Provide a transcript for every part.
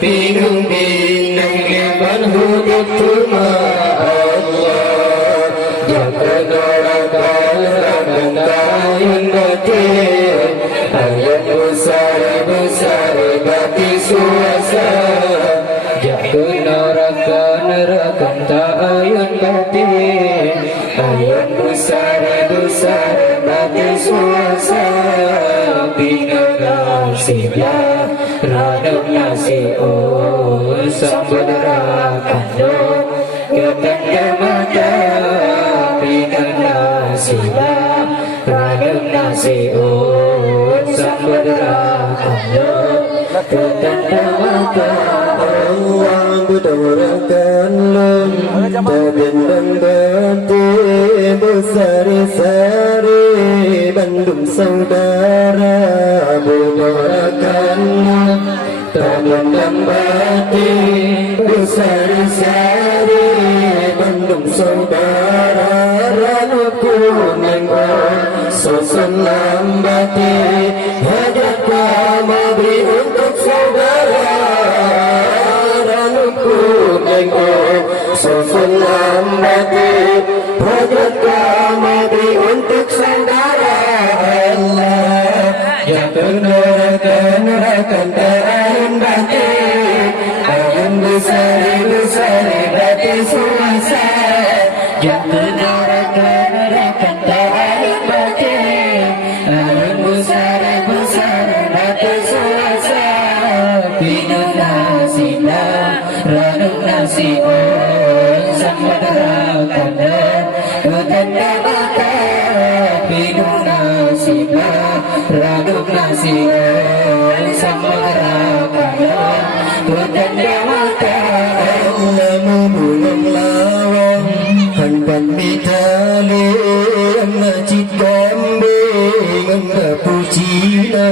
bingung bingung liman hudud tuma Allah jaga dorakan rakan tayun batin ayat besar bati suasa jaga dorakan rakan tayun batin ayat besar bati suasa bingung nasibnya radam nasi sambut rakan ketanda mata bingung nasibnya radam nasi sambut rakan ketanda mata Allah berdoakan lem tabendang bati bersari-sari Bandung saudara berdoakan tabendang bati bersari-sari Bandung saudara ranuku nenggo susun lambati hajat kamabri untuk saudara ranuku nenggo susun lambati hajat kamabri untuk saudara Allah jaga rakan ta'ayun bati ayun besar bati suasa jaga rakan ta'ayun bati ayun besar bati suasa bingung nasibna ranum nasibun sambut rakan ketanda mata bingung nasibna raduk nasibun sambut rakan ketanda mata Allah membulung lawang hanpan mitali masjid kambing pucina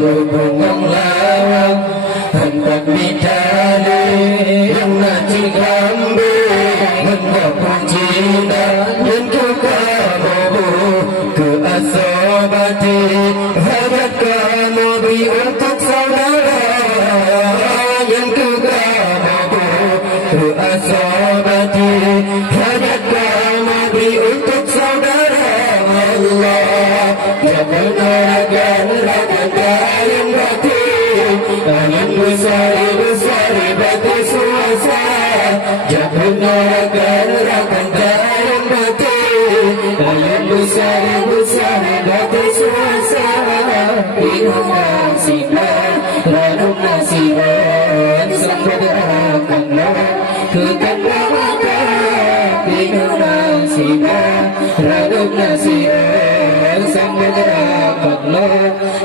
membulung lawang hanpan mitali masjid kambing pucina dan kekamu ke asobati hajat kamu beri untuk saudara yang kekamu ke asobati hajat kamu beri untuk saudara Allah jaga rakan ta'ayun bati ayun besar bati suasa jaga rakan ta'ayun bati ayun besar bati suasa bingung nasibna radum nasibun sambut rakan ketanda mata bingung nasibna radum nasibun sambut rakan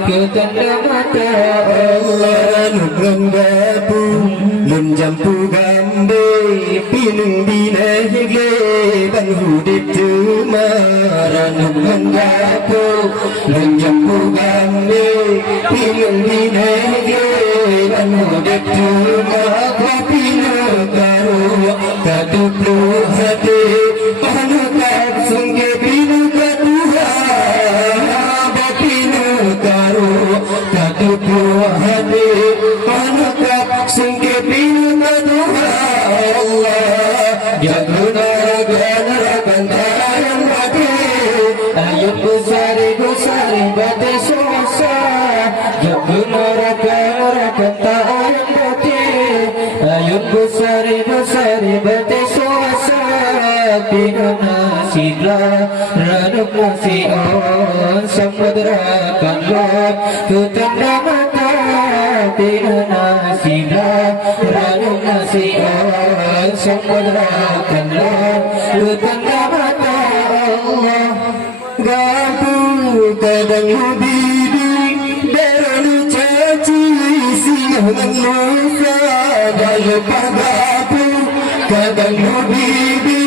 ketanda mata Allah nukran gapu lun jampu gambe pinung binehge ban hudip tumaran nukran gapu lun jampu gambe pinung binehge ban hudip tumaran pinung karu kaduplu hati panukat sungke pinung katuha bapinu karu kaduplu hati panukat sungke pinung katuha Allah jaga rakan ta'ayun bati ayun besar bati suasa jaga rakan ta'ayun bati ayun besar bati suasa bingung nasibla raduk nasi'un sambut rakan ketanda mata bingung nasibla raduk nasi'un sambut rakan ketanda mata Allah gapu kadang hubibi deranu caci singan musa dalam gapu kadang hubibi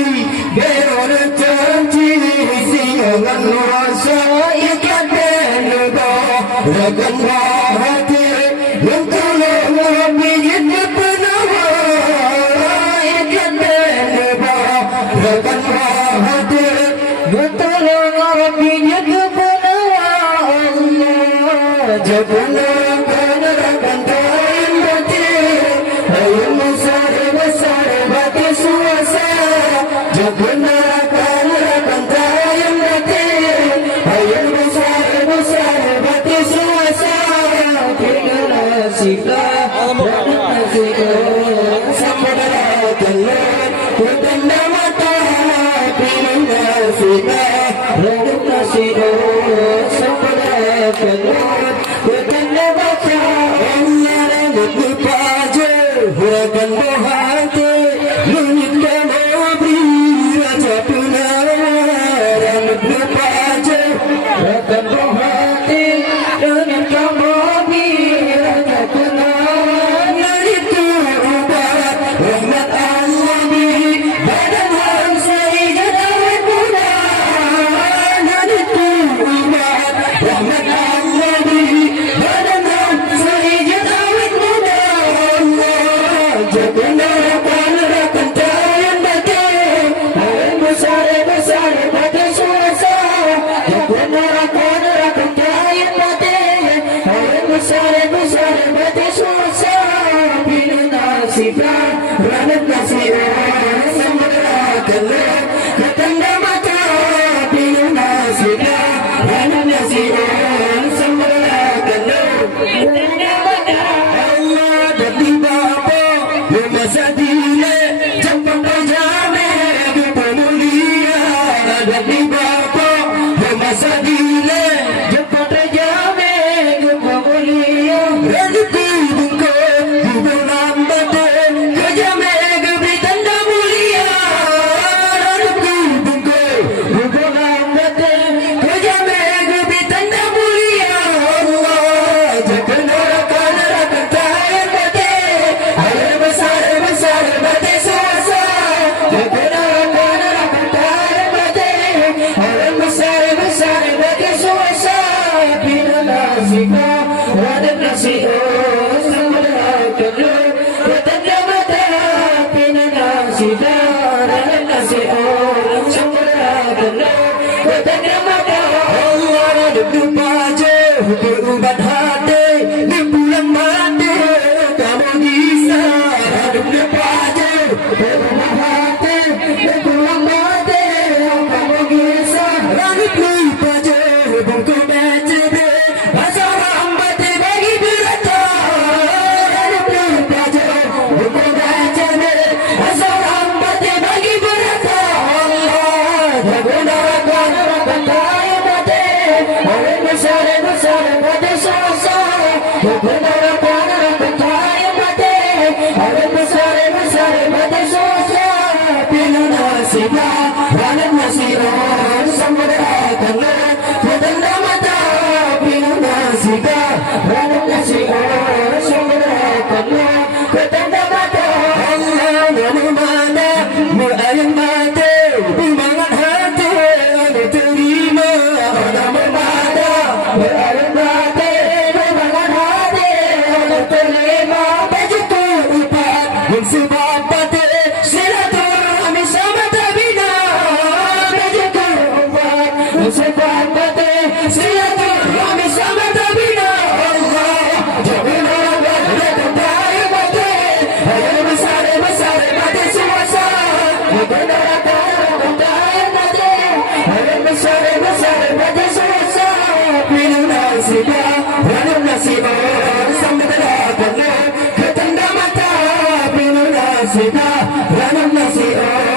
deranu caci singan musa ikat denuga rakan hati yang tolong bijit penawa ikat denuga rakan hati yang tolong bijit penawa Allah jaga rakan ta'ayun bati Hurakan bahati menikah mobi raja penaran lupa je hurakan bahati menikah mobi raja penaran itu ubat rahmat Allah di badan hangsa hijauan muda itu ubat rahmat Allah di badan hangsa hijauan muda Berubat hati di bulan mati kamu bisa hidup lepas berubat hati di bulan mati kamu bisa hidup lepas bungku becek asal hambat bagi berata hidup lepas bungku becek asal hambat bagi berata Allah jagunarakan kaya mati oleh besar pada sasa jagunarakan kaya mati oleh besar pada sasa pilih nasibah rakyat nasibah sambarakan petanda mata pilih nasibah rakyat nasibah sambarakan petanda mata Allah yang mana melayang mati bimbingan hati ada terima ada memada melayang mati bimbingan hati ada terima begitu upat yang sebab pati silaturahmi sama terbina begitu upat yang sebab pati silaturahmi sama terbina Allah jangan orang kaya mati ayo besar mati suasa jagunarakan kaya mati ayo besar mati suasa pilih nasibah rakyat nasibah sambarakan ketanda mata pilih nasibah rakyat nasibah